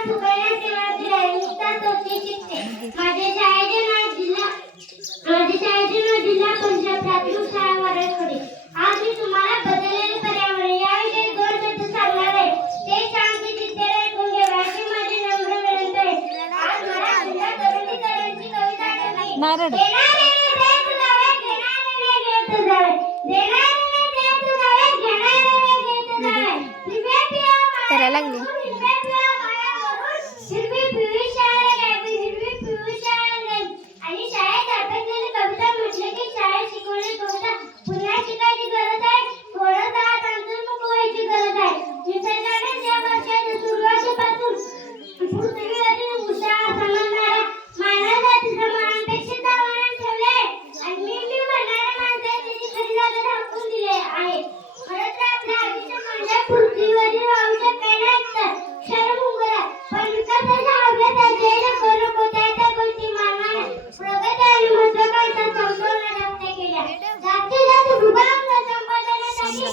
सुकन्या सेवा दिल्या नुसता चौथी शिकते माझ्या शाळेचे नाव जिल्हा परिषद प्राथमिक शाळा वरळखोडी आज मी तुम्हाला बदललेले पर्यावरण याविषयी दोन शब्द सांगणार आहे ते शांती चित्तेने ऐकून घ्यावे अशी माझी नम्र विनंती आहे आज मला तुझ्या तरुणीकरांची कविता आठवली करायला लागली आणि शाळेत अभ्यासाची कविता म्हटलं की शाळेत शिकवलेली कविता पुन्हा शिकायची गरज आहे थोडं काळात अंतर्मुख व्हायची गरज आहे निसर्गाने ज्या वर्षाच्या सुरुवातीपासून पृथ्वीवरील उषा समजणारा मानव जातीचा मनांपेक्षा आव्हान ठेवले आणि मी म्हणणाऱ्या माणसाने तिची खरी जागा दाखवून दिली आहे खरं तर आपल्या आयुष्य म्हणजे पृथ्वीवरील आवश्यक काही नाही तर क्षणभंगुर पण विकासाच्या हव्यात असलेल्या नको त्या गोष्टी मानवाने प्रगती आणि महत्त्वाकांक्षा संपवण्याचा प्रयत्न केला जास्तीत जास्त भूभाग संपादनासाठी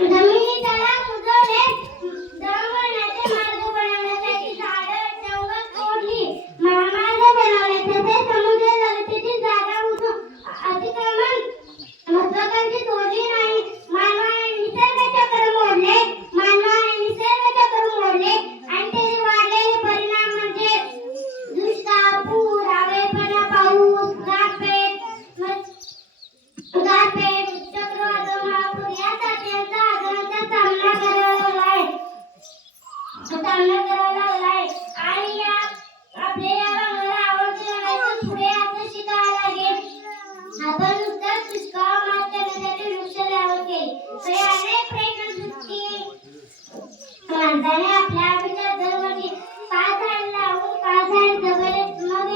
जमिनी तलाव मुजवले दळणवळणाचे मार्ग बनवण्यासाठी झाडं जंगल तोडली महामार्ग बनवले तसेच समुद्र लगतीची जागा अतिक्रमण महत्त्वाकांक्षी तोडली नाही मानवाने निसर्ग चक्र मोडले आणि त्याचे वाढलेले परिणाम म्हणजे दुष्काळ पूर आवेपणा पाऊस गारपीट चक्रवात महापूर यासारख्या आजारांचा सामना करावा लागला आहे आणि आपल्या या रंगाला आवडते नाही पुढे आता शिकायला लागेल आपण नुकताच दुष्काळ मात करण्यासाठी वृक्ष लावण केले हे अनेक प्रयत्न माणसाने आपल्या आयुष्यात दरवर्षी 5 झाडे लावून 5 झाडे जगवले मग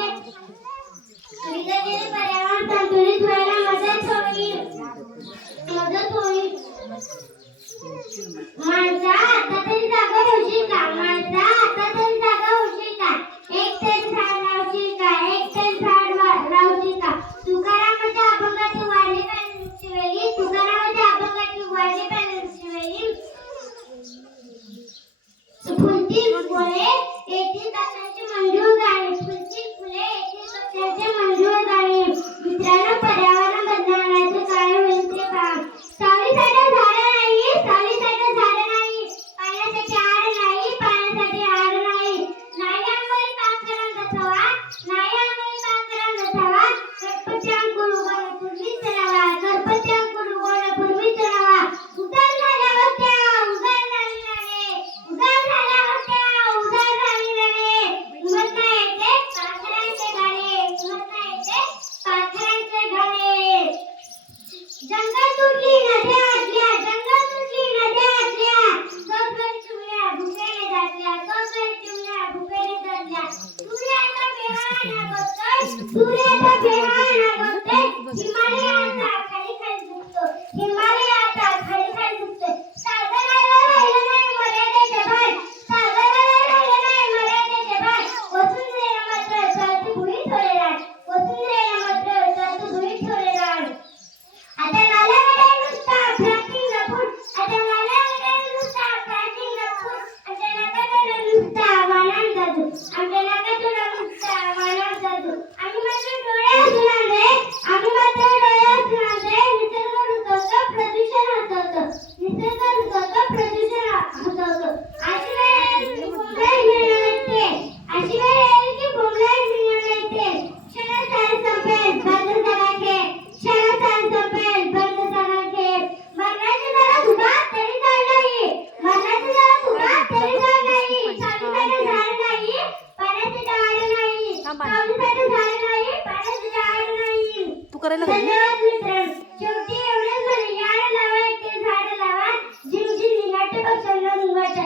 विकसित पर्यावरण संतुलित व्हायला मदत होईल माणसा आता तरी जागा होशील का एक तरी झाड लावशील का तुकारामाच्या अभंगाची वाढली फुलतील फुले येतील पक्ष्यांचे मंजूळ गाणे मित्रांनो पर्यावरण बदलण्याचे काय होईल ते पहा सावलीसाठी झाडं नाही पाण्यासाठी आड नाही अंगाई पाखरांचा थवा गणपती अंकुर उगवण्यापूर्वीच चढावा उगार झाल्यावर त्या उगार झाली राणे उमत नाही येते पाखरांचे गाणे जंगल तुटली नद्या आटल्या सोपरी चिमण्या भुकेने जातल्या सूर्याचा बेहाना बघतोय हिमालयाचा खाली झुकतो सागराला राहिलं नाही मर्यादेचे भान वसुंधरेला मात्र चालती भुई ठेवले रान आता नाल्याकडे नुसता फ्लॅटिंग लपून आमच्या नाकातून नुसता वाहनात जातो आम्ही मात्र डोळे हसून आणले निसर्ग रुजवतो प्रदूषण हटवतो अशी वेळ येईल की बोंबलाही मिळणार नाही ते क्षणात सारे संपेल बंद सगळा खेळ मरणाची जरा धुगात तरी जाळ नाही सावलीसाठी झाड नाही पाण्याची डाळ नाही तू करायला धन्यवाद मित्र